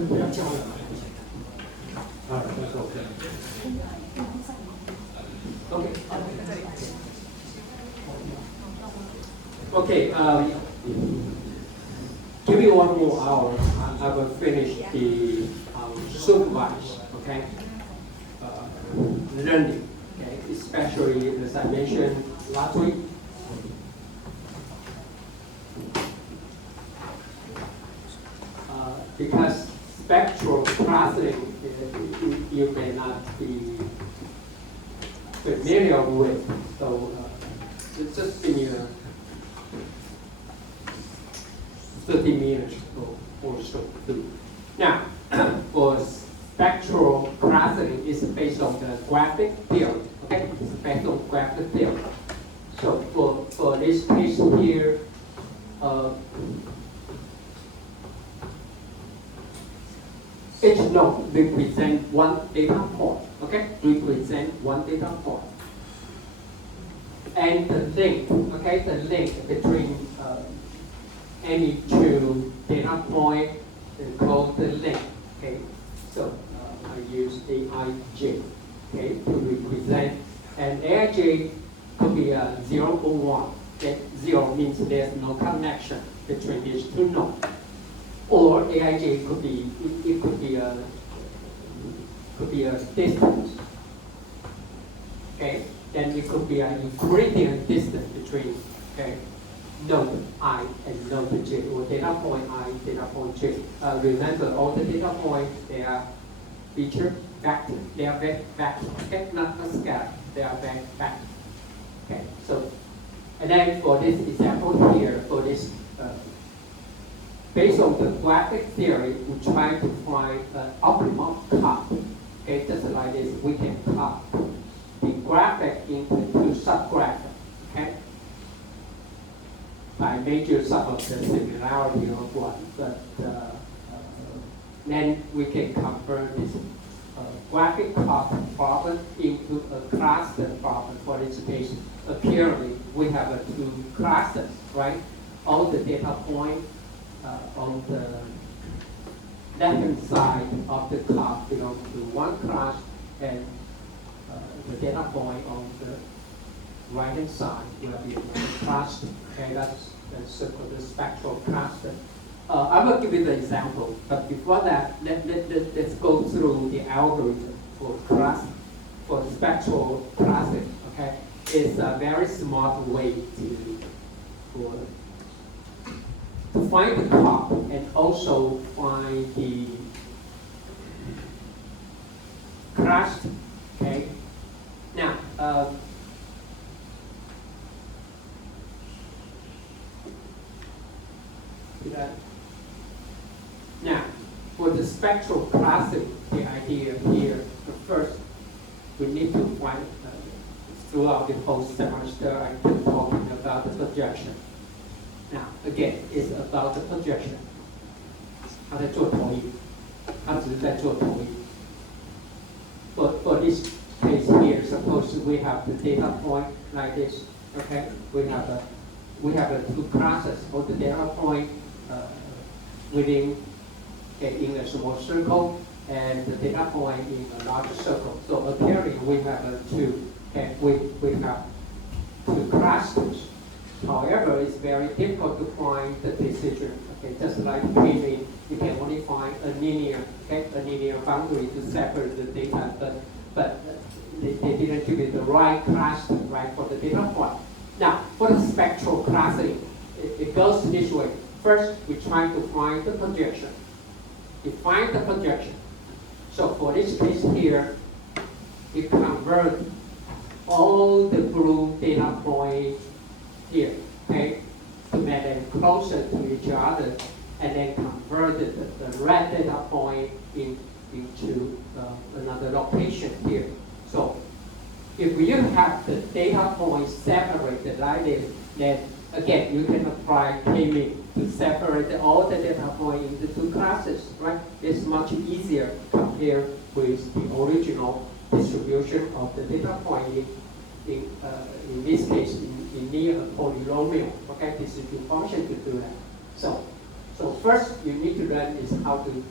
不要叫了。that's okay. Okay. Give me 1 more hour. I will finish the supervised, okay, learning, okay, especially as I mentioned last week. Because spectral processing you may not be familiar with, so just give me 30 minutes or so. Now, for spectral processing, it's based on the graphic field. Okay, it's based on graphic field. So for this case here, each node represents 1 data point. Okay, represent 1 data point. And the link, okay, the link between any 2 data point is called the link. Okay, so I use AIJ, okay, to represent, and AIJ could be 0 or 1. Okay, 0 means there's no connection between these 2 nodes. Or AIJ could be a distance. Okay, then it could be an ingredient distance between node I and node J, or data point I, data point J. Remember, all the data points, they are feature vector. They are vector. Okay, not scalar. They are vector. Okay, so and then for this example here, for this. Based on the graphic theory, we try to find an optimal cut. Okay, just like this, we can cut the graphic into 2 subgraphics. Okay, by measure some of the similarity of one, but then we can convert this graphic cut problem into a cluster problem. For this case, apparently we have 2 clusters, right? All the data points. On the left-hand side of the curve belong to 1 class, and the data point on the right-hand side will be another cluster. Okay, that's the spectral cluster. I will give you the example, but before that, let's go through the algorithm for spectral clustering. Okay, it's a very smart way to find the top and also find the cluster. Okay. Now, for the spectral clustering, the idea here, first we need to find throughout the whole semester, I keep talking about the projection. Now, again, it's about the projection. 他在做投影，他只是在做投影。For this case here, suppose we have the data point like this. Okay, we have 2 classes of the data point within in a small circle, and the data point in a large circle. So apparently we have 2. Okay, we have 2 clusters. However, it's very difficult to find the decision. Okay, just like gaming, you can only find a linear boundary to separate the data, but they didn't give it the right cluster, right, for the data point. Now, for the spectral clustering, it goes this way. First, we try to find the projection. We find the projection. So for this case here, we convert all the blue data points here, okay, to make them closer to each other, and then convert the red data point into another location here. So if you have the data points separated like this, then again you can apply K-mean to separate all the data points into 2 classes, right? It's much easier compared with the original distribution of the data point in this case in near a polynomial. Okay, this is the function to do that. So first you need to learn is how to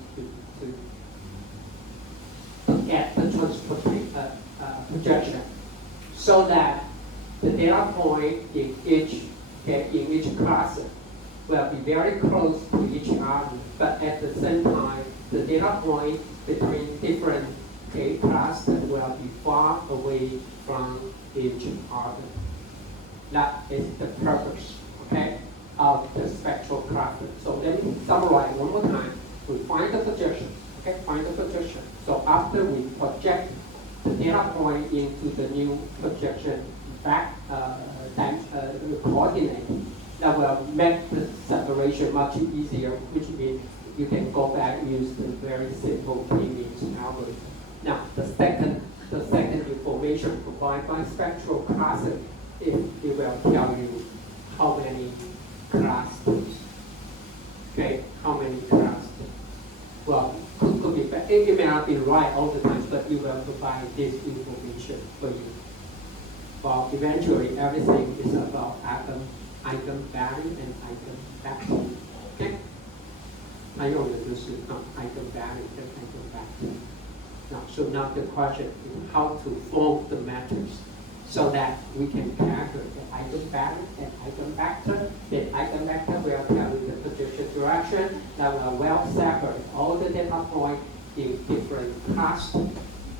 to get the projection, so that the data point in each cluster will be very close to each other, but at the same time, the data point between different K clusters will be far away from each other. That is the purpose, okay, of the spectral cluster. So let me summarize one more time. We find the projection, okay, find the projection. So after we project the data point into the new projection back coordinate, that will make the separation much easier, which means you can go back and use the very simple K-means algorithm. Now, the second information provided by spectral cluster, it will tell you how many clusters. Okay, how many clusters? Well, could be, it may not be right all the time, but it will provide this information for you. Well, eventually, everything is about eigenvalue and eigenvector. Okay? 它用的就是eigenvalue 跟 eigenvector. Now, so now the question is how to form the matrix so that we can calculate the eigenvalue and eigenvector. The eigenvector will tell you the projection direction that will well separate all the data points in different clusters.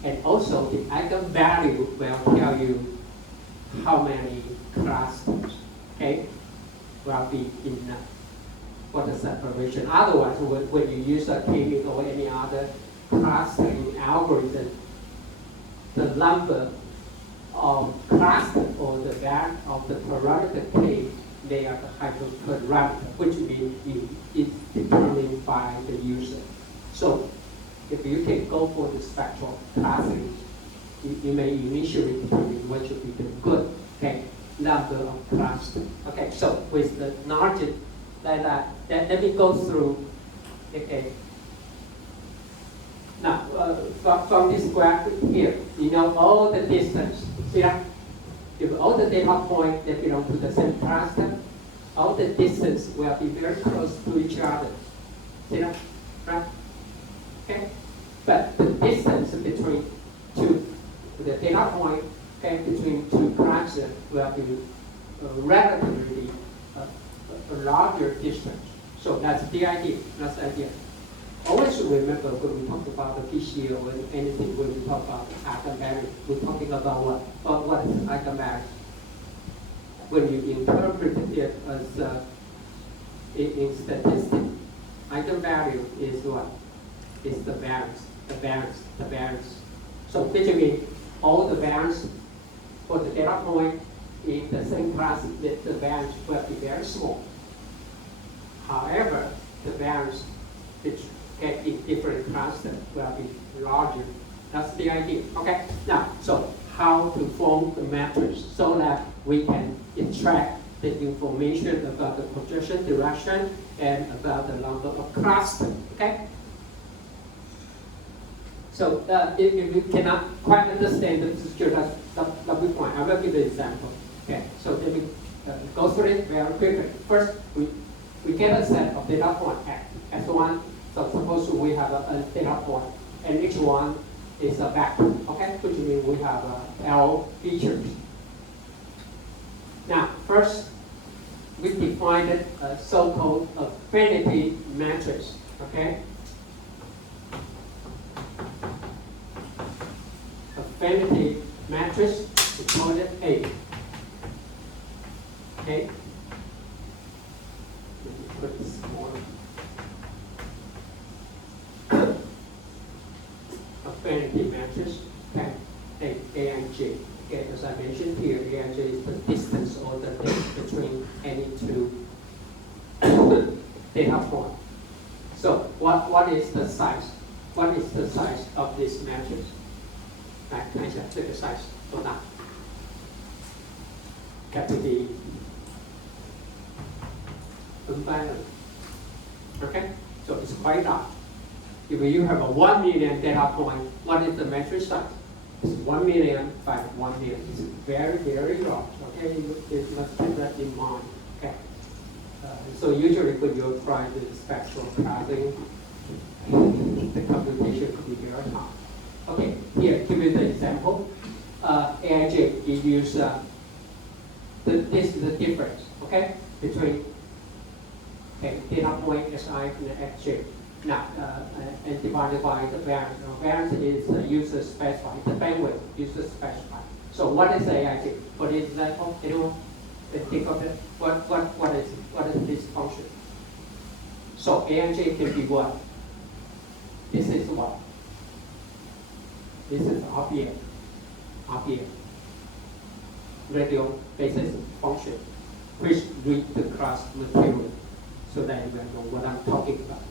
And also the eigenvalue will tell you how many clusters, okay, will be enough for the separation. Otherwise, when you use a K-mean or any other clustering algorithm, the number of clusters or the value of the parameter K, they are the hyperparameter, which means it's determined by the user. So if you can go for the spectral clustering, you may initially determine what should be the good, okay, number of clusters. Okay, so with the knowledge like that, let me go through. Okay. Now, from this graph here, you know all the distance. See that? If all the data points that belong to the same cluster, all the distance will be very close to each other. See that? Right? Okay. But the distance between the data point between two clusters will be relatively a larger distance. So that's the idea. That's the idea. Always remember when we talk about the PCA or anything, when we talk about eigenvalue, we're talking about what? What is eigenvalue? When you interpret it as in statistics, eigenvalue is what? It's the variance. So basically, all the variance for the data point in the same class, the variance will be very small. However, the variance which get in different clusters will be larger. That's the idea. Okay. Now, so how to form the matrix so that we can extract the information about the projection direction and about the number of clusters. Okay. So if you cannot quite understand the procedure, that's the point. I will give an example. Okay. So let me go through it very quickly. First, we get a set of data points S1. So suppose we have a data point, and each one is a vector, okay? Which means we have L features. Now, first, we defined a so-called affinity matrix, okay? Affinity matrix, we call it A. Okay? Let me put this more. Affinity matrix, okay, A and J. Okay, as I mentioned here, A and J is the distance or the length between any two data points. So what is the size? What is the size of this matrix? 来看一下这个 size 多大 ？Capital D. Unbalanced. Okay, so it's quite large. If you have a 1 million data point, what is the matrix size? It's 1 million by 1 million. It's very, very large. Okay, you must keep that in mind. Okay. So usually when you apply the spectral clustering the computation could be very hard. Okay, here, give you the example. AIJ, you use, this is the difference, okay, between data point SI and XJ. Now, and divided by the variance. Now, variance is user specified, the bandwidth user specified. So what is AIJ? For example, anyone think of it? What is this function? So AIJ can be what? This is what? This is RPM. RPM. Radio basis function, which read the class material so that you know what I'm talking about.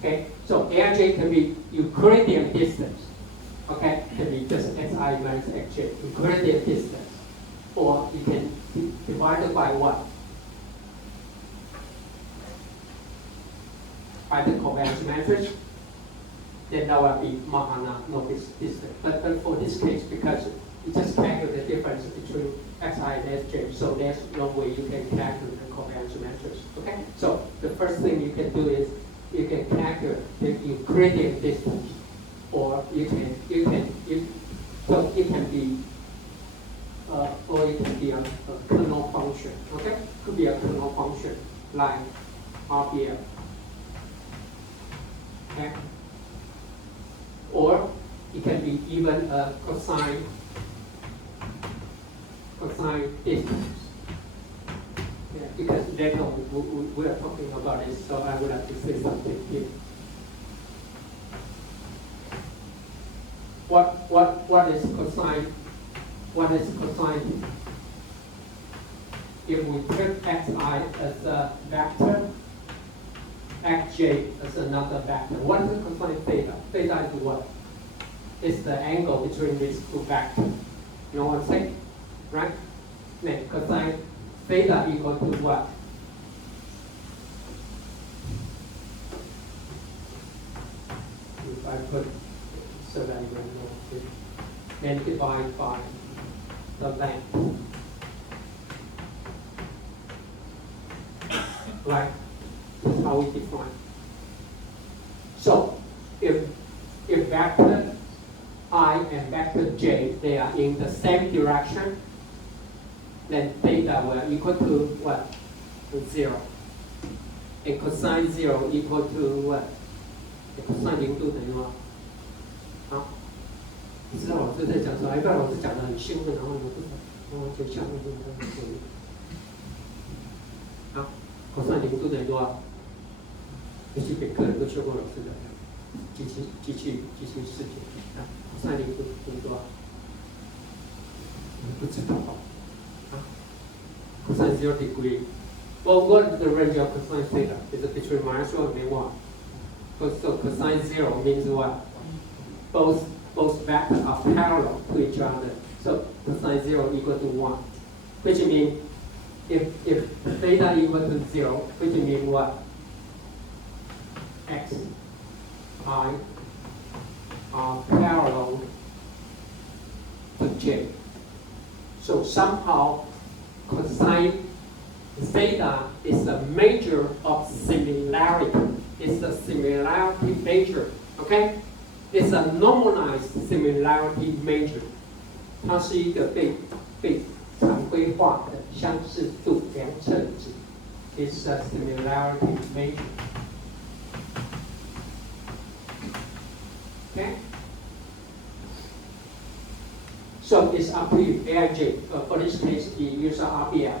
Okay, so AIJ can be Euclidean distance. Okay, can be just SI minus XJ, Euclidean distance. Or you can divide it by what? By the covariance matrix. Then that will be no distance. But for this case, because you just calculate the difference between SI and SJ, so there's no way you can calculate the covariance matrix. Okay, so the first thing you can do is you can calculate the Euclidean distance, or so it can be or it can be a kernel function. Okay, could be a kernel function like RPM. Okay, or it can be even a cosine distance. Yeah, because later we are talking about it, so I would have to say something here. What is cosine? What is cosine? If we take xi as a vector, xj as another vector, what is cosine theta? Theta is what? It's the angle between these two vectors. You know what I'm saying? Right? Then cosine theta equal to what? If I put so that you know, then divide by the length. Right? That's how we define. So if vector I and vector j, they are in the same direction, then theta will equal to what? 0. And cosine 0 equal to what? cosine 0度等于吗？好，你知道老师在讲什么？一般老师讲的很兴奋，然后你们不知道，然后就下面就在那里。好 ，cosine 0度等于多少？尤其本科人都学过老师的机器视频啊，cosine 0度等于多少？你不知道啊？cosine 0 degree. Well, what is the range of cosine theta? Is it between -1 and -1? So cosine 0 means what? Both vectors are parallel to each other. So cosine 0 equal to 1, which means if theta equal to 0, which means what? X, I are parallel to J. So somehow cosine theta is a measure of similarity. It's a similarity measure, okay? It's a normalized similarity measure. 它是一个被常规化的相似度量测值。It's a similarity measure. Okay? So it's up to you, AIJ. For this case, you use RPM.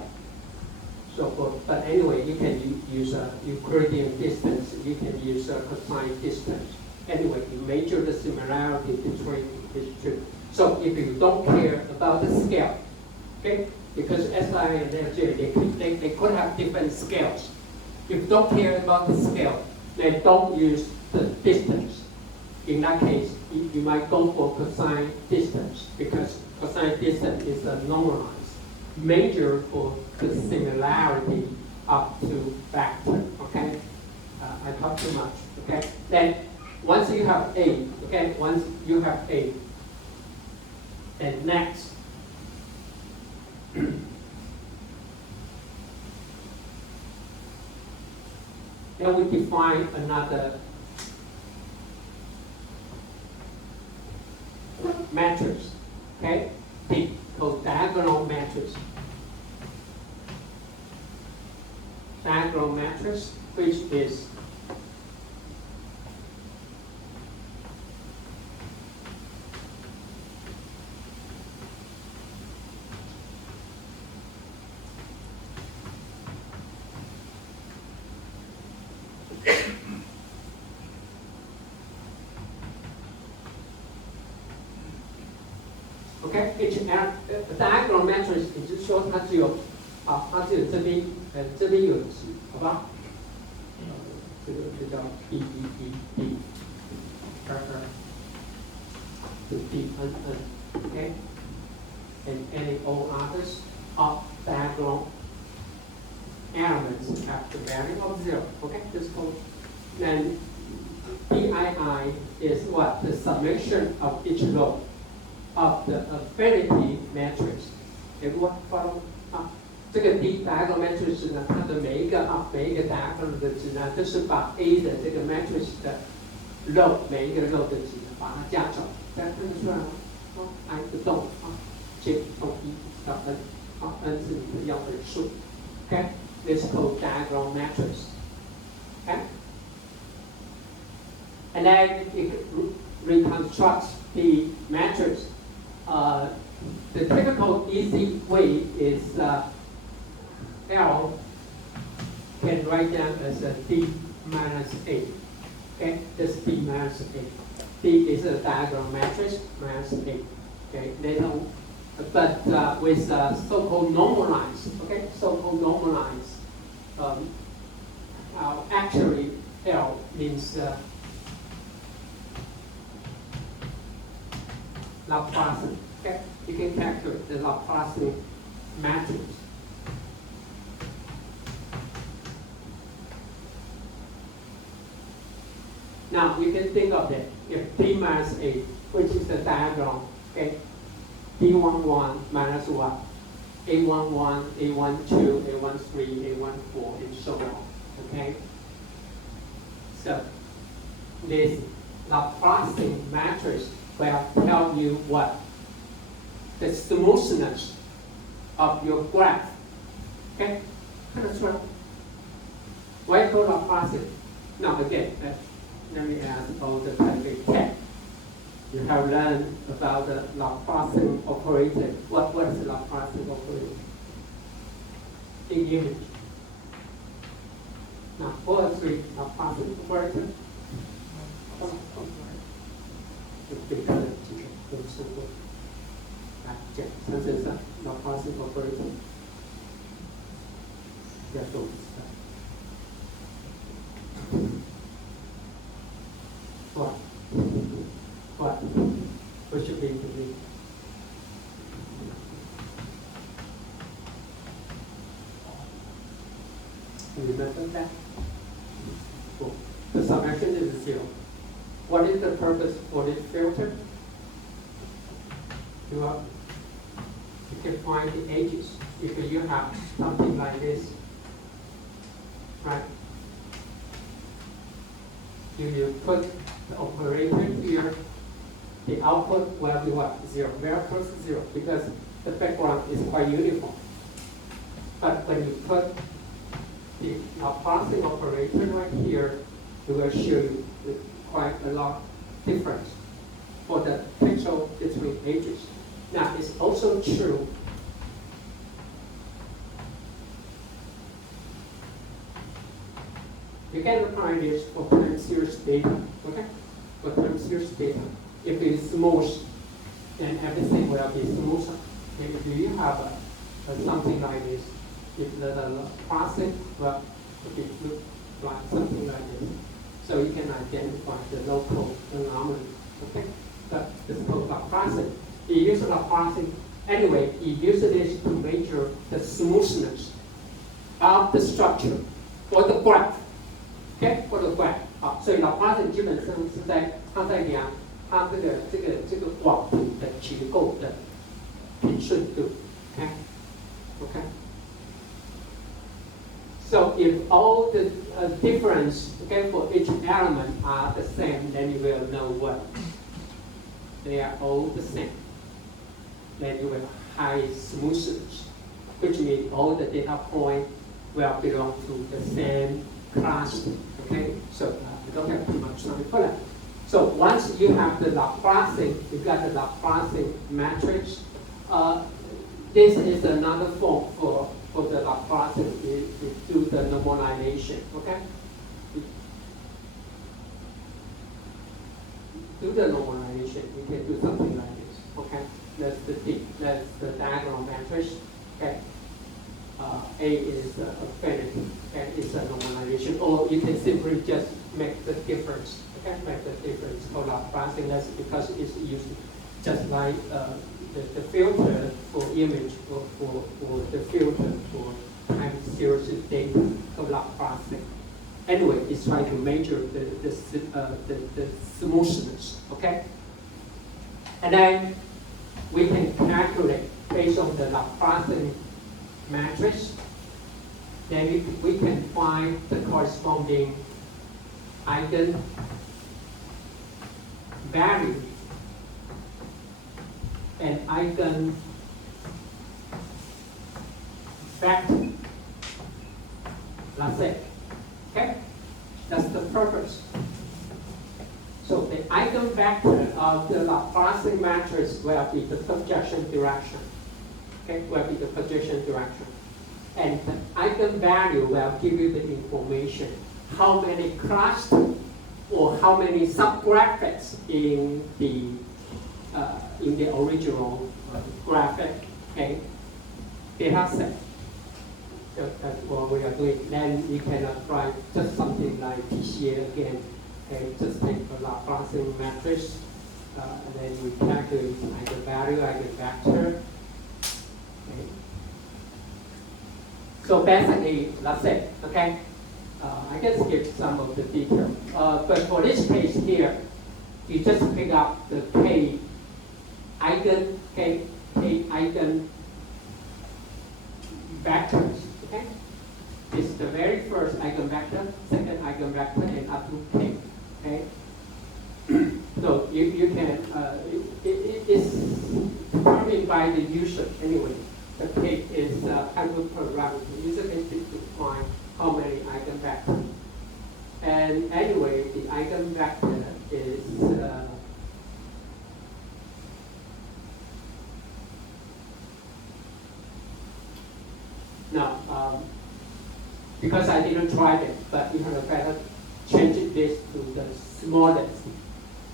But anyway, you can use a Euclidean distance. You can use a cosine distance. Anyway, you measure the similarity between these two. So if you don't care about the scale, okay, because SI and FJ, they could have different scales. If you don't care about the scale, then don't use the distance. In that case, you might go for cosine distance because cosine distance is a normalized measure for the similarity up to vector. Okay, I talk too much. Okay, then once you have A, okay, once you have A, and next. Then we define another matrix. Okay, D called diagonal matrix. Diagonal matrix, which is OK， diagonal matrix 也就是说它只有这边这边有值，好吧？这个就叫 B B B B 2就 B N N，OK，and any all others of diagonal elements have the value of 0. Okay, this code. Then BII is what? The summation of each row of the affinity matrix. 有个 follow 这个 D diagonal matrix 呢，它的每一个 diagonal 的值呢，就是把 A 的这个 matrix 的 row 每一个 row 的值呢，把它加总，这样看得出来吗？I 不动接从1到 n，n 是你的要的数。Okay, this is called diagonal matrix. Okay, and then it reconstructs the matrix. The typical easy way is L can write down as a D minus A. Okay, this D minus A. D is a diagonal matrix minus A. Okay, they don't, but with so-called normalized. Okay, so-called normalized. Actually, L means Laplacian. Okay, you can calculate the Laplacian matrix. Now you can think of it. If D minus A, which is the diagonal, okay, D11 minus what? A11, A12, A13, A14, and so on. Okay. So this Laplacian matrix will tell you what? The smoothness of your graph. Okay? That's right. Why call Laplacian? Now again, let me ask all the type tech. You have learned about the Laplacian operator. What is the Laplacian operator? In image. Now, 4 or 3 Laplacian operator. 对它的这个都说过，来讲3乘3 Laplacian operator 要做What should be the mean? You remember that? Cool. The summation is 0. What is the purpose for this filter? You can find the edges. If you have something like this, right? You put the operator here, the output will be what? 0, very close to 0, because the background is quite uniform. But when you put the Laplacian operator right here, it will show you quite a lot difference for the pixel between edges. Now, it's also true you can apply this for time series data, okay? For time series data. If it's smooth, then everything will be smoother. If you have something like this, if the plastic will look like something like this. So you can identify the local anomaly, okay? But it's called Laplacian. You use Laplacian, anyway, you use this to measure the smoothness of the structure or the graph. Okay, 或者怪好，所以Laplacian基本上是它在量它这个广度的结构的平顺度。Okay. So if all the difference, okay, for each element are the same, then you will know what they are all the same. Then you will high smoothness, which means all the data points will belong to the same class. Okay, so we don't have too much time for that. So once you have the Laplacian, you got the Laplacian matrix. This is another form for the Laplacian. You do the normalization. Okay. Do the normalization. You can do something like this. Okay. That's the diagonal matrix. Okay. A is affinity, and it's a normalization. Or you can simply just make the difference. Okay, make the difference for Laplacian. That's because it's used just like the filter for image for the filter for time series data for Laplacian. Anyway, it's trying to measure the smoothness. Okay, and then we can calculate based on the Laplacian matrix. Then we can find the corresponding eigen value and eigen vector. That's it. Okay? That's the purpose. So the eigenvector of the Laplacian matrix will be the projection direction. Okay, will be the projection direction. And the eigenvalue will give you the information how many clusters or how many subgraphics in the original graphic, okay, data set. So that's what we are doing. Then you can apply just something like PCA again. Okay, just take the Laplacian matrix, and then we calculate eigenvalue, eigenvector. Okay. So basically, that's it. Okay. I can skip some of the detail. But for this case here, you just pick up the K eigen vectors. Okay. It's the very first eigenvector, second eigenvector, and up to K. Okay. So you can it's determined by the user anyway. The K is hyperparameter. User can define how many eigenvectors. And anyway, the eigenvector is now because I didn't try it, but you have better change this to the smallest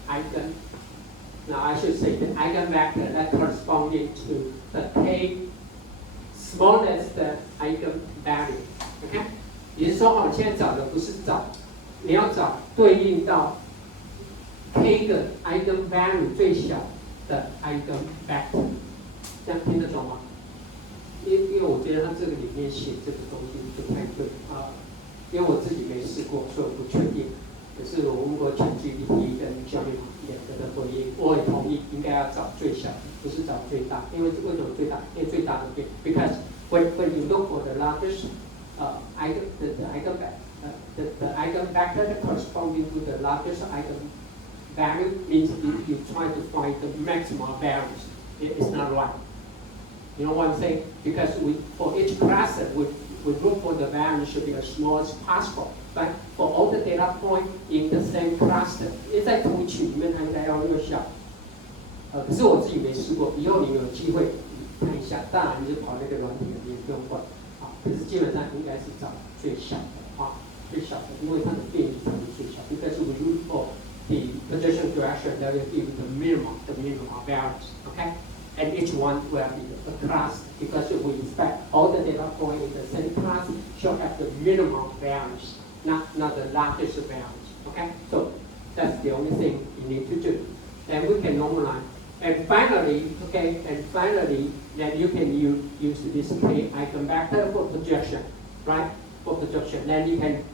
eigen. Now I should say the eigenvector that corresponding to the K smallest eigenvalue. Okay? 也就是说，我们现在找的不是找，你要找对应到 K 的 eigenvalue 最小的 eigenvector， 这样听得懂吗？因为我觉得他这个里面写这个东西不太对啊，因为我自己没试过，所以我不确定。可是我问过ChatGPT跟小米两个的回应，我也同意应该要找最小的，不是找最大。因为为什么最大？因为最大的对 ，because when you look for the largest the eigenvector corresponding to the largest eigenvalue means you try to find the maximum values. It's not right. You know what I'm saying? Because for each cluster, we look for the value should be as small as possible. But for all the data points in the same cluster, 在同一群里面，它应该要越小。可是我自己没试过，以后你有机会看一下。当然，你就跑那个软体，你也不用管。可是基本上应该是找最小的最小的，因为它的变异才是最小。Because we look for the projection direction that will give the minimum values. Okay. And each one will be a class because we expect all the data points in the same class should have the minimum values, not the largest values. Okay, so that's the only thing you need to do. Then we can normalize. And finally, then you can use this K eigenvector for projection, right? For projection, then you can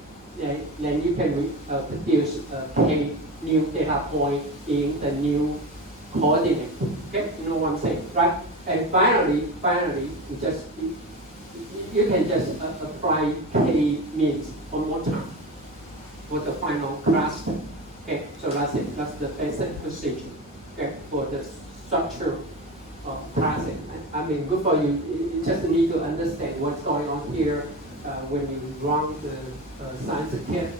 produce a K new data point in the new coordinate. Okay, you know what I'm saying, right? And finally, you can just apply K means one more time for the final cluster. Okay, so that's it. That's the basic procedure. okay, for the structure classic. I mean, good for you. You just need to understand what's going on here when you run the science kit.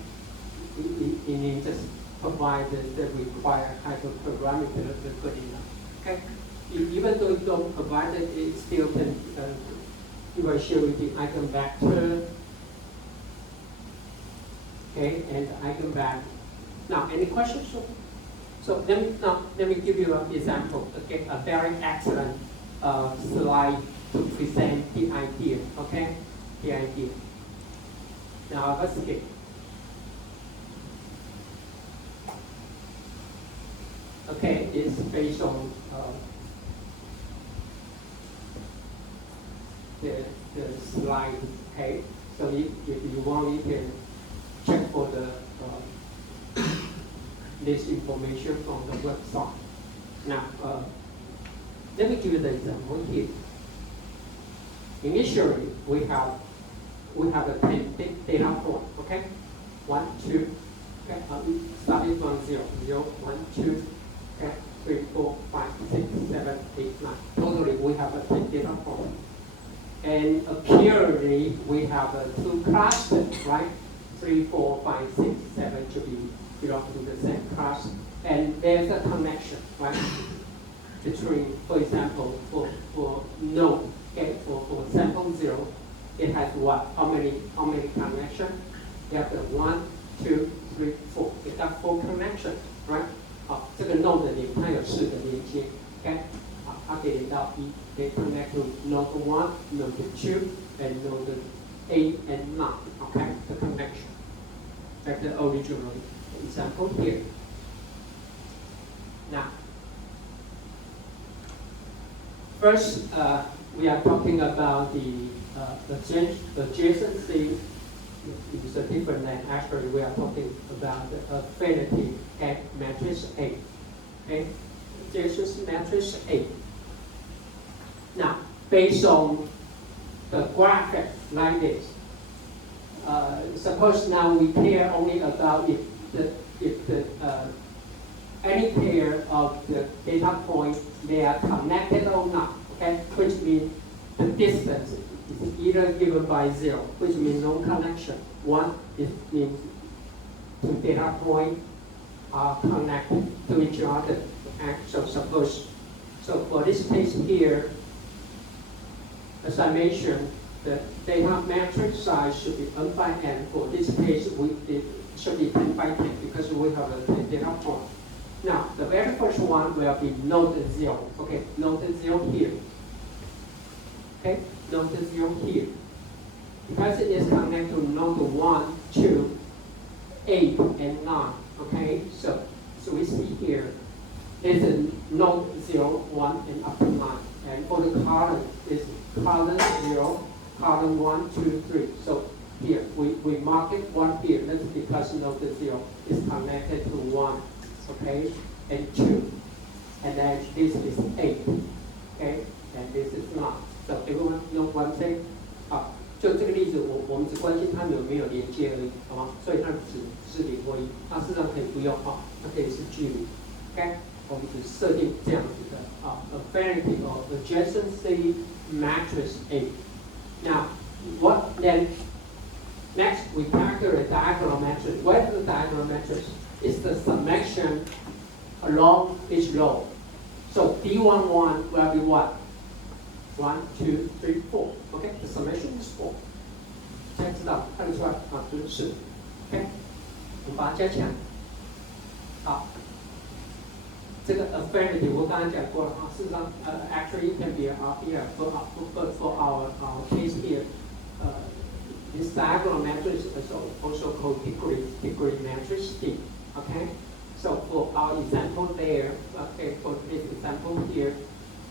You need just provide the required hyperparameter good enough. Okay, even though you don't provide it, it still can differentiate the eigenvector. Okay, and eigenvalue. Now, any questions? So let me give you an example. Okay, a very excellent slide to present the idea. Okay, the idea. Now let's skip. Okay, it's based on the slide. Okay, so if you want, you can check for the this information from the website. Now, let me give you the example here. Initially, we have a 10 data point. Okay, 1, 2. Okay, starting from 0, 0, 1, 2. Okay, 3, 4, 5, 6, 7, 8, 9. Totally, we have a 10 data point. And apparently, we have 2 clusters, right? 3, 4, 5, 6, 7 should be belong to the same class. And there's a connection, right? Between, for example, for node, okay, for sample 0, it has what? How many connections? You have the 1, 2, 3, 4. It got 4 connections, right? 好，这个 node 里它有4个连接 ，OK， 好，它可以连到1 ，they connect to node 1, node 2, and node 8 and 9, okay, the connection. That's the original example here. Now, first we are talking about the adjacency. It's a different than actually we are talking about the affinity at matrix A. Okay, adjacency matrix A. Now, based on the graphic like this, suppose now we care only about if any pair of the data points they are connected or not. Okay, which means the distance is either given by 0, which means no connection. 1 it means 2 data points are connected to each other. Okay, so for this case here, as I mentioned, the data matrix size should be n by n. For this case, it should be 10 by 10 because we have a 10 data point. Now, the very first one will be node 0. Okay, node 0 here. Okay, node 0 here. Because it is connected to node 1, 2, 8, and 9. Okay, so we see here, there's a node 0, 1, and up to 9. And for the column, it's column 0, column 1, 2, 3. So here, we mark it 1 here. That's because node 0 is connected to 1, okay, and 2. And then this is 8, okay, and this is 9. So everyone know what I'm saying? 好，就这个例子，我们只关心它们有没有连接而已，好吗？所以它只是0或1，它事实上可以不用哈，它可以是距离 ，OK？ 我们只设定这样子的affinity or adjacency matrix A. Now, what then? Next, we calculate diagonal matrix. What is the diagonal matrix? It's the summation along each row. So D11 will be what? 1, 2, 3, 4. Okay, the summation is 4. 大家知道看得出来啊，就是 OK， 我们把它加起来。好，这个 affinity 我刚才讲过了啊，事实上actually it can be up here for our case here. This diagonal matrix is also called degree matrix D. Okay, so for our example there, okay, for this example here,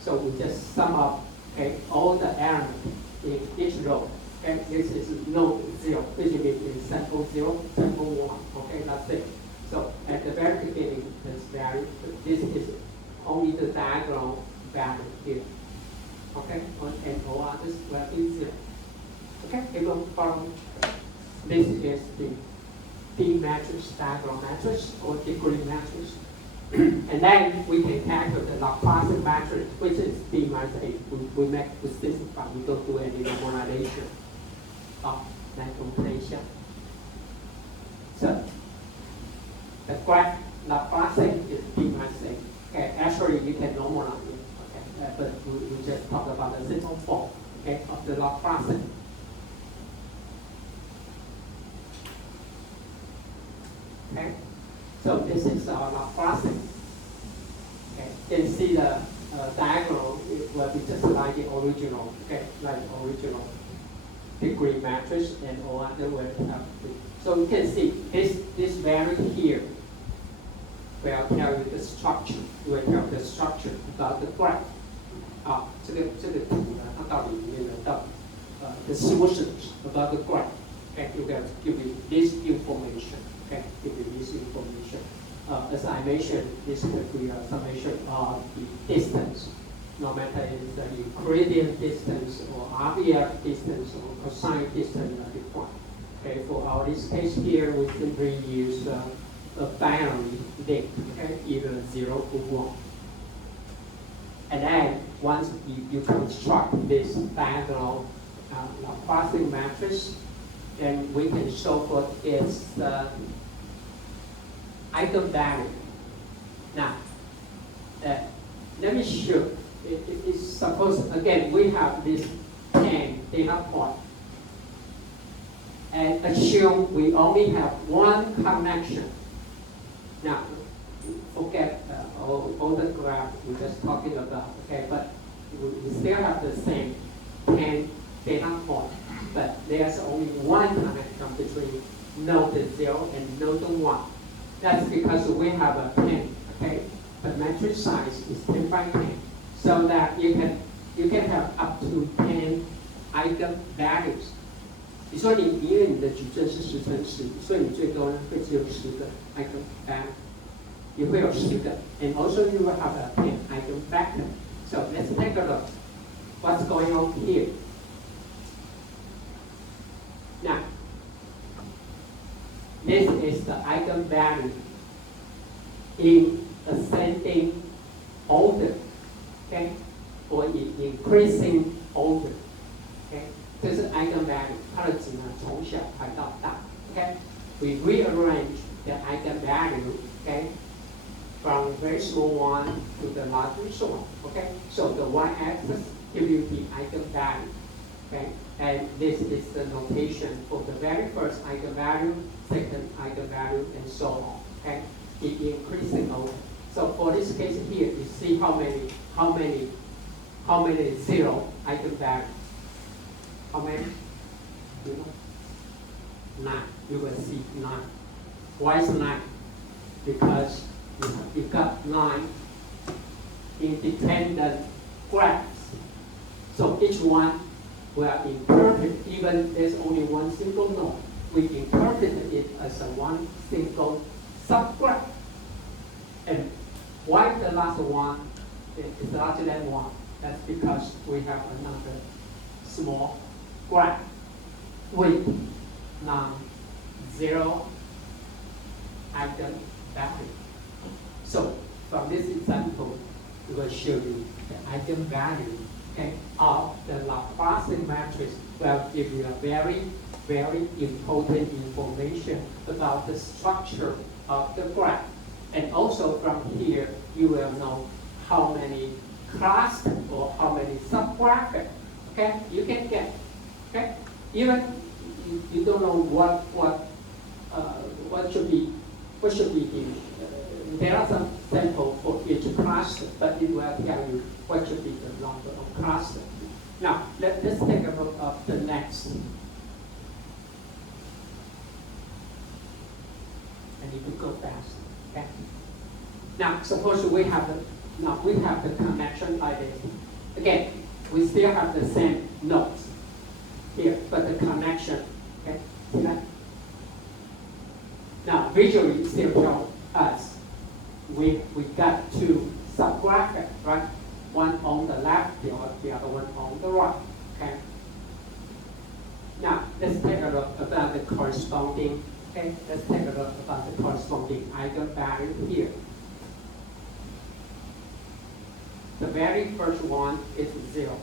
so we just sum up okay all the elements in each row. Okay, this is node 0, which is sample 0, sample 1. Okay, that's it. So at the very beginning, this value, this is only the diagonal value here. Okay, and all others will be 0. Okay, everyone follow? This is the D matrix, diagonal matrix, or degree matrix. And then we can calculate the Laplacian matrix, which is B minus A. We make with this, but we don't do any normalization of that computation. So the graph Laplacian is B minus A. Okay, actually you can normalize it. Okay, but we just talk about the simple form, okay, of the Laplacian. Okay, so this is our Laplacian. Okay, you can see the diagonal will be just like the original. Okay, like the original degree matrix, and all other will have. So you can see this value here will tell you the structure, will tell the structure about the graph. 这个图呢，它到底里面的the solutions about the graph. Okay, you can give you this information. Okay, give you this information. As I mentioned, this could be a summation of the distance, no matter if it's the Euclidean distance or RBF distance or cosine distance at the point. Okay, for our this case here, we simply use a binary link, okay, either 0 or 1. And then once you construct this diagonal Laplacian matrix, then we can show for its eigenvalue. Now, let me show. It's suppose again we have this 10 data point, and assume we only have one connection. Now, forget all the graph we're just talking about. Okay, but we still have the same 10 data point, but there's only one connection between node 0 and node 1. That's because we have a 10, okay? The matrix size is 10 by 10, so that you can have up to 10 eigenvalues. 你说因为你的矩阵是10乘10，所以你最多呢会只有10个 eigenvalue， 也会有10个 ，and also you will have a 10 eigenvector. So let's take a look. What's going on here? Now, this is the eigenvalue in ascending order, okay, or in increasing order, okay. 这是 eigenvalue， 它的值呢从小排到大 ，okay. We rearrange the eigenvalue, okay, from very small one to the largest one, okay. So the y-axis gives you the eigenvalue, okay. And this is the notation for the very first eigenvalue, second eigenvalue, and so on. Okay, in increasing order. So for this case here, you see how many zero eigenvalues? How many? You know? 9. You will see 9. Why is 9? Because you got 9 independent graphs. So each one we are interpreting, even there's only one single node, we interpreted it as a one single subgraph. And why the last one is larger than 1? That's because we have another small graph with non-zero eigenvalue. So from this example, we will show you the eigenvalue, okay, of the Laplacian matrix will give you a very, very important information about the structure of the graph. And also from here, you will know how many clusters or how many subgraphs, okay, you can get, okay. Even you don't know what should be here. There are some samples for each cluster, but it will tell you what should be the number of clusters. Now, let's take a look at the next. I need to go fast. Okay. Now, suppose we have the connection like this. Again, we still have the same nodes here, but the connection. Okay. See that? Now, visually, it still tells us we got two subgraphs, right? One on the left, the other one on the right. Okay. Now let's take a look about the corresponding. Okay, let's take a look about the corresponding eigenvalue here. The very first one is 0.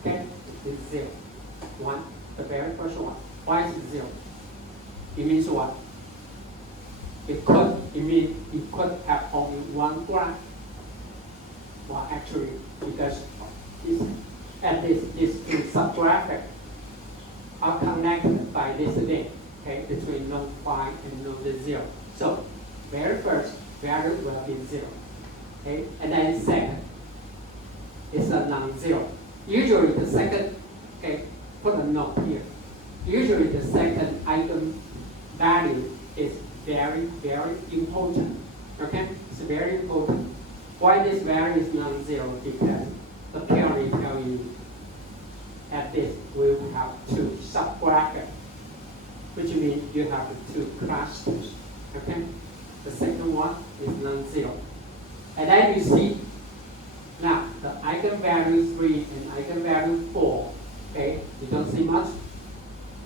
Okay, it's 0. 1, the very first one. Why is it 0? It means what? It means it could have only one graph. Well, actually, because at least these two subgraphics are connected by this link, okay, between node 5 and node 0. So, very first value will be 0. Okay, and then second is a non-zero. Usually the second, okay, put a note here. Usually the second item value is very, very important. Okay, it's very important. Why this value is non-zero? Because apparently tell you at this we will have two subgraphics, which means you have two clusters. Okay, the second one is non-zero, and then you see now the eigenvalue 3 and eigenvalue 4. Okay, you don't see much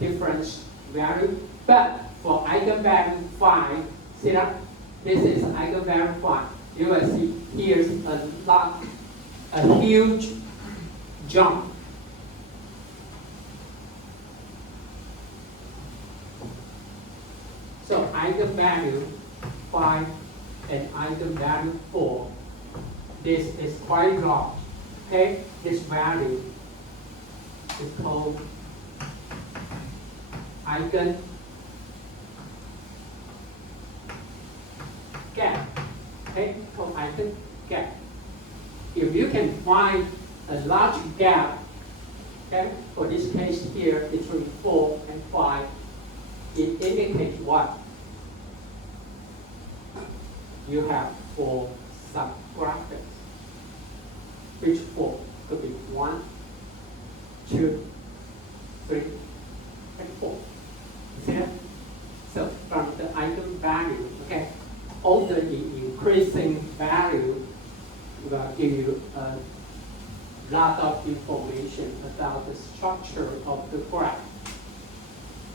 difference value, but for eigenvalue 5, see that this is eigenvalue 5. You will see here's a huge jump. So eigenvalue 5 and eigenvalue 4, this is quite large. Okay, this value is called eigen gap. Okay, called eigen gap. If you can find a large gap, okay, for this case here between 4 and 5, it indicates what? You have 4 subgraphics. Which 4 could be 1, 2, 3, and 4. See that? So from the eigenvalue, okay, all the increasing value will give you a lot of information about the structure of the graph,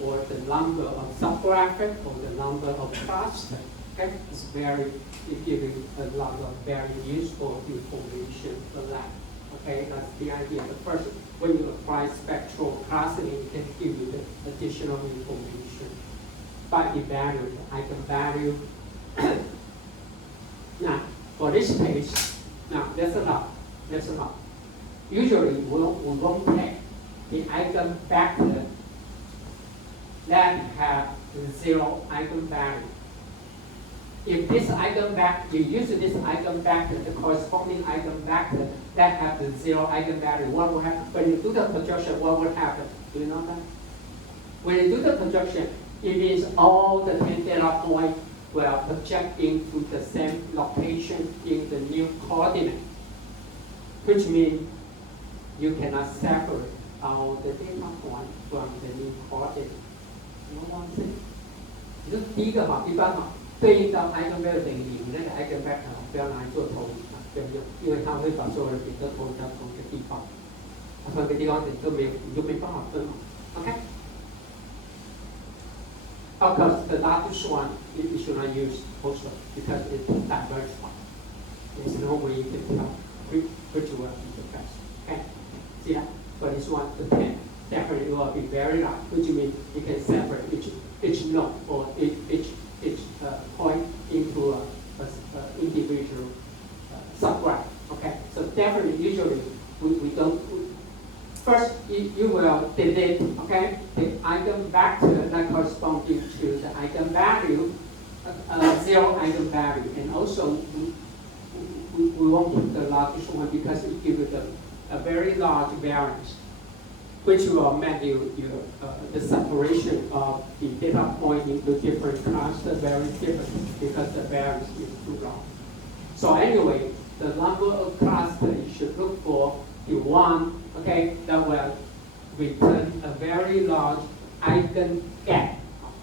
or the number of subgraphic, or the number of clusters. Okay, it gives you a lot of very useful information for that. Okay, that's the idea. The first, when you apply spectral classing, it can give you the additional information by the value, the eigenvalue. Now, for this case, now that's a lot. That's a lot. Usually, we won't take the eigenvector that have 0 eigenvalue. If this eigenvector, you use this eigenvector, the corresponding eigenvector that have the 0 eigenvalue, what will happen? When you do the projection, what will happen? Do you know that? When you do the projection, it means all the 10 data points will project into the same location in the new coordinate, which means you cannot separate all the data points from the new coordinate. You know what I'm saying? 就第一个哈，一般哈。对应到 eigenvalue 等于0，那个 eigenvector 不要拿来做投影啊，不要用，因为它会把所有的点都投影到同一个地方，同一个地方你就没办法分嘛。Okay? Of course, the largest one you should not use also because it's diversified. There's no way you can tell which will be the best. Okay? See that? For this one, the 10 definitely will be very large, which means you can separate each node or each point into an individual subgraph. Okay, so definitely, usually we don't. First, you will delete, okay, the eigenvector that corresponding to the eigenvalue, 0 eigenvalue, and also we won't put the largest one because it gives you a very large variance, which will make the separation of the data point into different clusters very different because the variance is too long. So anyway, the number of clusters you should look for the one, okay, that will return a very large eigen gap,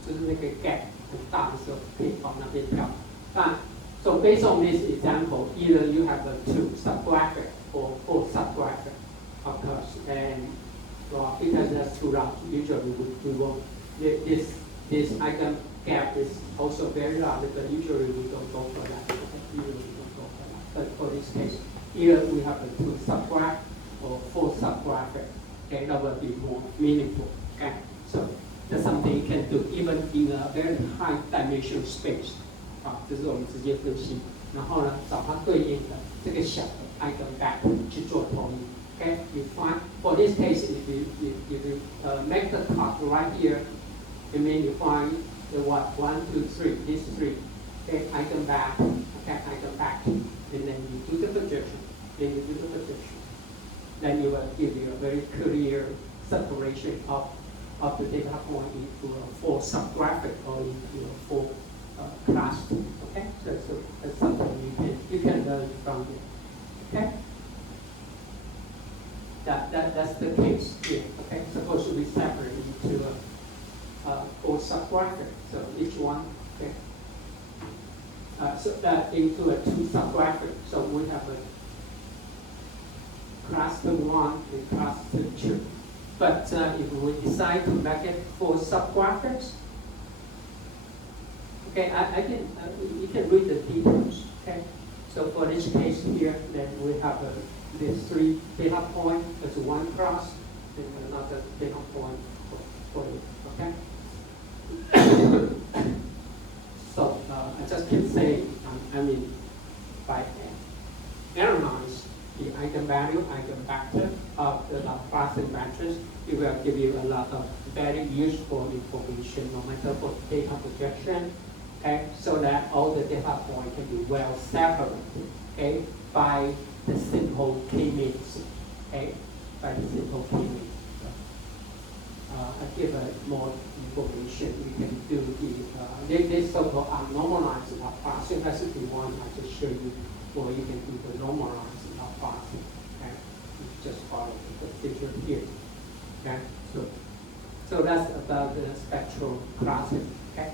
就是那个 gap 很大的时候可以往那边跳。So based on this example, either you have a 2 subgraphic or 4 subgraphic, of course, and well, because that's too large, usually we won't. This eigen gap is also very large, but usually we don't go for that. Usually we don't go for that. But for this case, Here we have a 2 subgraph or 4 subgraphic. Okay, that will be more meaningful. Okay, so that's something you can do even in a very high dimension space. 这是我们直接分析，然后呢，找它对应的这个小的 eigenvalue 去做投影。Okay, you find for this case, if you make the cut right here, it means you find the what 1, 2, 3, these 3. Okay, eigenvalue, okay, eigenvalue, and then you do the projection. Then you will give you a very clear separation of the data point into a 4 subgraphic or into a 4 class. Okay, so that's something you can learn from it. Okay, that's the case here. Okay, suppose we separate into 4 subgraphic. So each one, okay. So that into a 2 subgraphic. So we have a cluster 1 and cluster 2. But if we decide to make it 4 subgraphics, okay, you can read the details. Okay, so for this case here, then we have these 3 data points as 1 class and another data point for it. Okay. So I just keep saying, by analyze the eigenvalue, eigenvector of the Laplacian matrix, it will give you a lot of very useful information, no matter for data projection, okay, so that all the data points can be well separated, okay, by the simple k-means, okay, by the simple k-means. I give more information. We can do this so-called normalized Laplacian. That's if you want, I just show you, or you can do the normalized Laplacian. Okay, you just follow the figure here. Okay, so that's about the spectral classic. Okay,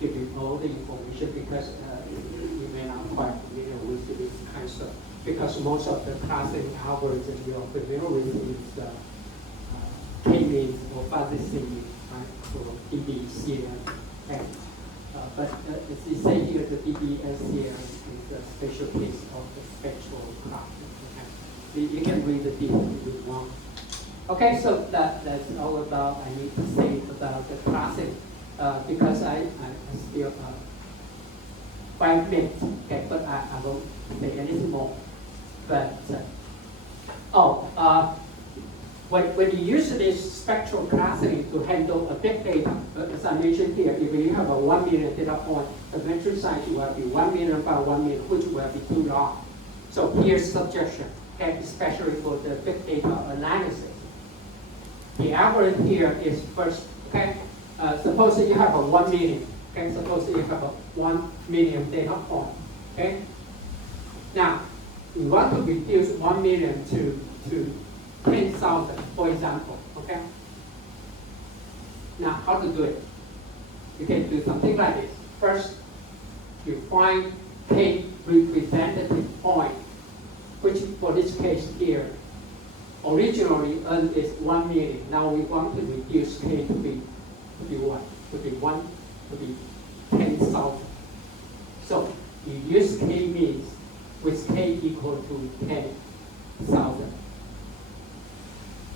give you all the information because you may not quite familiar with this concept because most of the classic algorithms you are familiar with is k-means or fuzzy c-means, right, for DBCM. Okay. But as you say here, the DBSCM is a special case of the spectral class. Okay. You can read the details if you want. Okay, so that's all about I need to say about the classic because I still quite mixed, okay, but I won't say anything more. But when you use this spectral classicity to handle a big data, as I mentioned here, if you have a 1 million data point, the matrix size will be 1 million by 1 million, which will be too long. So here's suggestion, okay, especially for the big data analysis. The algorithm here is first, okay, suppose you have a 1 million, okay, suppose you have a 1 million data point, okay. Now, we want to reduce 1 million to 10,000, for example, okay? Now, how to do it? You can do something like this. First, you find k representative point, which for this case here, originally n is 1 million. Now we want to reduce k to be what? To be 10,000. So you use k-means with k equal to 10,000.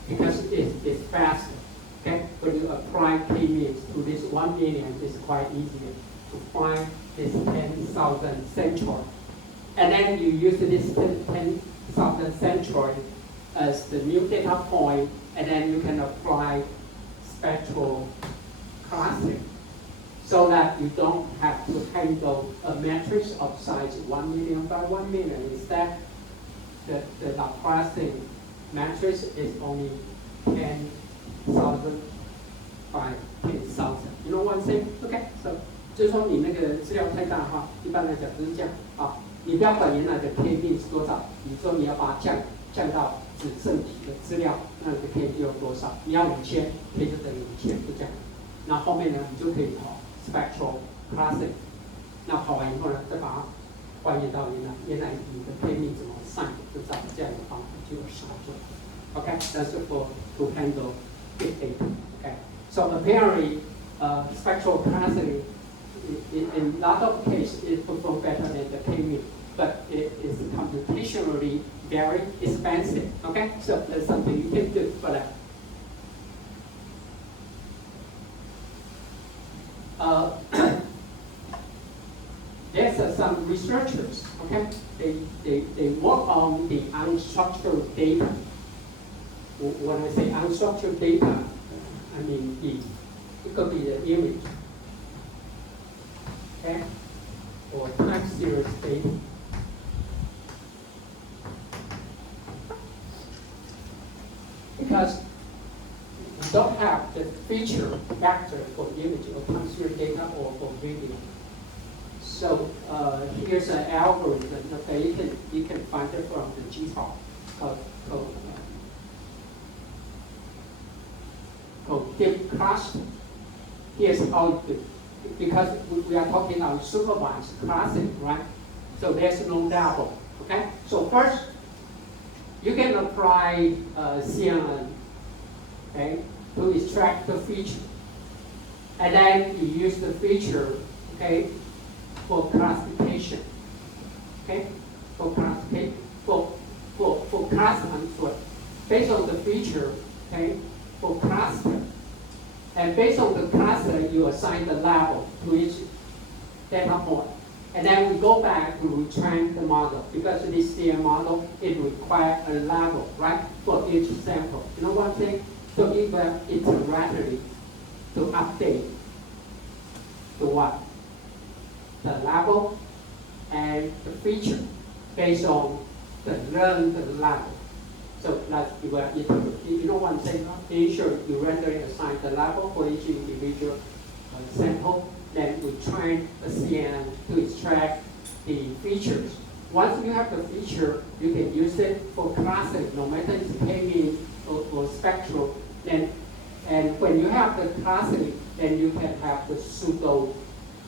Because it's faster. Okay? When you apply k-means to this 1 million, it's quite easier to find this 10,000 centroid. And then you use this 10,000 centroid as the new data point, and then you can apply spectral classic so that you don't have to handle a matrix of size 1 million by 1 million. Instead, the Laplacian matrix is only 10,000 by 10,000. You know what I'm saying? Okay, so 就是说你那个资料太大的话，一般来讲就是这样啊。你不要管原来的 k 面是多少，你说你要把它降到只剩几个资料，那你的 k 就有多少？你要5000 ，k 就等于5000，就这样。那后面呢，你就可以跑 spectral classic。那跑完以后呢，再把它还原到原来你的 k 面怎么算，就照这样的方法就有实作。Okay, that's for to handle big data. Okay, so apparently, spectral classicity in a lot of cases it performs better than the k-mean. but it is computationally very expensive. Okay, so that's something you can do for that. There's some researchers, okay? They work on the unstructured data. When I say unstructured data, I mean it could be the image, okay? Or time series data. Because we don't have the feature vector for image or time series data or for video. So here's an algorithm. Okay, you can find it from the GitHub called deep cluster. Here's how you do. Because we are talking about supervised classing, right? So there's no level. Okay. So first, you can apply CNN, okay, to extract the feature, and then you use the feature, okay, for classification, okay, for classification, for class, I'm sorry, based on the feature, okay, for cluster, and based on the cluster, you assign the level to each data point, and then we go back to retrain the model because this CM model it requires a level, right, for each sample. You know what I'm saying? So it will iteratively to update to what? The level and the feature based on the learned level. So that's you will iterate. You know what I'm saying? Initially, you randomly assign the level for each individual sample. Then we train the CNN to extract the features. Once you have the feature, you can use it for classing, no matter it's K-mean or spectral. Then, and when you have the classing, then you can have the pseudo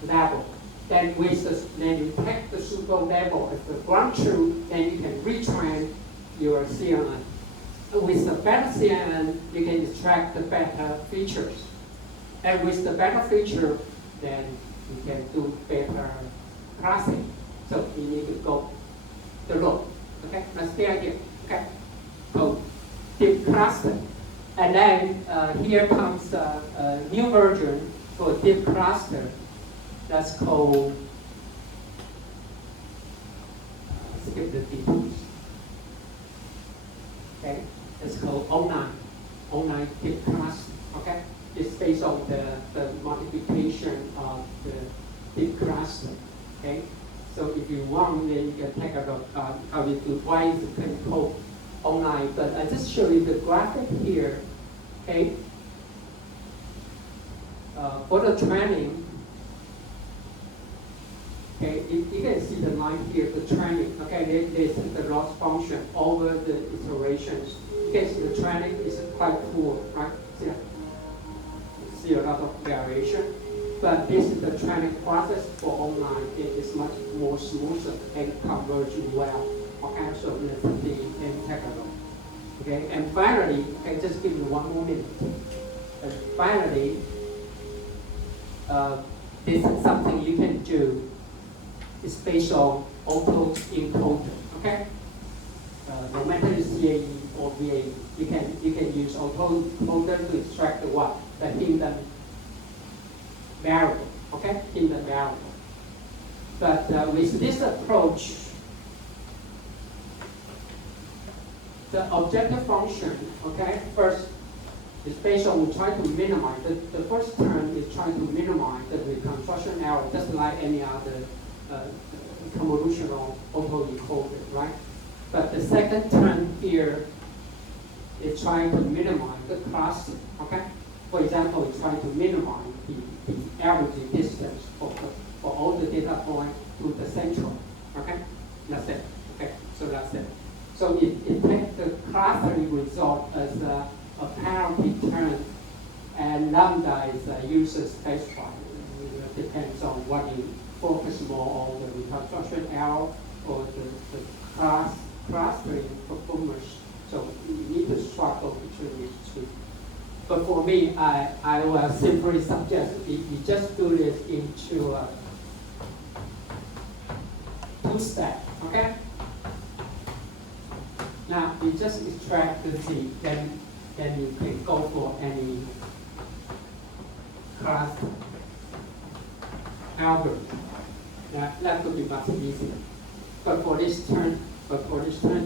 level. Then then you take the pseudo level as the ground truth, then you can retrain your CNN. With the better CNN, you can extract the better features. And with the better feature, then you can do better classing. So you need to go the road. Okay, that's the idea. Okay, so deep cluster. And then here comes a new version for deep cluster. That's called, skip the details. Okay, it's called 09 deep cluster. Okay, it's based on the modification of the deep cluster. Okay, so if you want, then you can take a look how you do. Why is it called 09? But I just show you the graphic here. Okay, for the training. Okay, you can see the line here, the training. Okay, there's the loss function over the iterations. You can see the training is quite poor, right? See a lot of variation. But this is the training process for online. It is much more smoother and converges well. Okay, so let's see and take a look. Okay, and finally, okay, just give me one more minute. And finally, this is something you can do. It's based on auto encoder. Okay, no matter it's CAE or VAE, you can use auto encoder to extract the what? The hidden variable. Okay, hidden variable. But with this approach, the objective function, okay, first is based on trying to minimize, the first term is trying to minimize the reconstruction error, just like any other convolutional autoencoder, right? But the second term here is trying to minimize the cluster, okay? For example, it's trying to minimize the average distance for all the data points to the central, okay? That's it, okay, so that's it. So it takes the clustering result as a parity term, and lambda is a user specified. It depends on what you focus more on, the reconstruction error or the clustering performance. So you need to struggle between these two. But for me, I will simply suggest if you just do this into two-step, okay? Now, you just extract the Z, then you can go for any class algorithm. That would be much easier. But for this term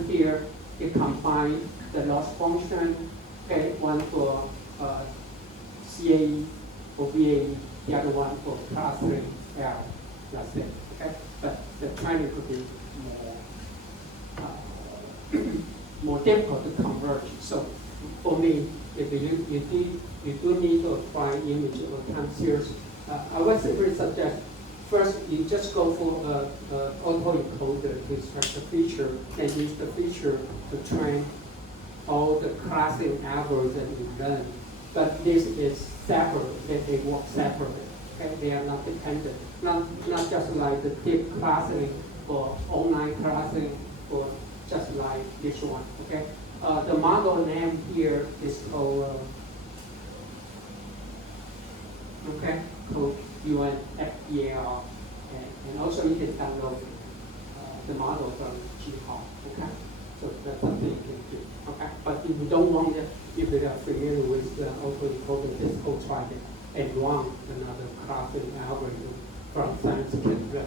here, it combines the loss function, okay, one for CAE or VAE, the other one for class 3 L. That's it. Okay? But the training could be more difficult to converge. So for me, if you do need to apply image or time series, I would simply suggest first you just go for an autoencoder to extract the feature and use the feature to train all the classing algorithms you learn. But this is separate, they work separately. Okay? They are not dependent. Not just like the deep classing or online classing or just like this one. Okay? The model name here is called YuanZe, and also you can download the model from GitHub. Okay, so that's something you can do. Okay, but if you don't want it, if you are familiar with the autoencoder, just go try it and run another classing algorithm from science can run.